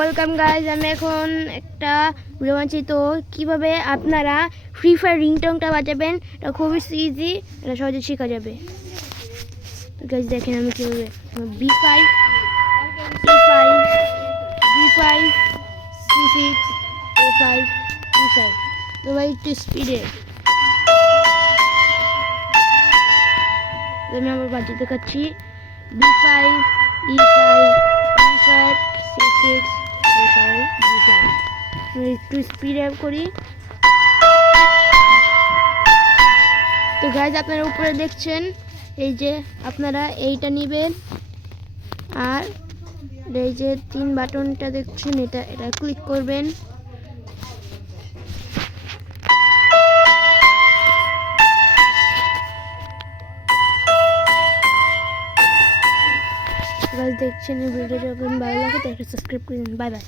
Welcome guys, আমি এখন একটা ভিডিও বানাচ্ছি। তো কীভাবে আপনারা ফ্রি ফায়ার রিংটোনটা বাজাবেন, এটা খুবই ইজি, এটা সহজে শেখা যাবে। তো গাইজ দেখেন আমি কীভাবে B5 C5 B5 C6 A5 B5। তো ভাই একটু স্পিডে আমি আমার বাজিয়ে দেখাচ্ছি B5 E5 B5 C6 A5 B5। একটু স্পিড আপ করি। তো গাইজ আপনারা উপরে দেখছেন, এই যে আপনারা এইটা নেবেন আর এই যে 3 বাটনটা দেখছেন, এটা ক্লিক করবেন। গাইজ দেখছেন, এই ভিডিওটা যখন ভালো লাগে তাহলে সাবস্ক্রাইব করে দিন। Bye bye.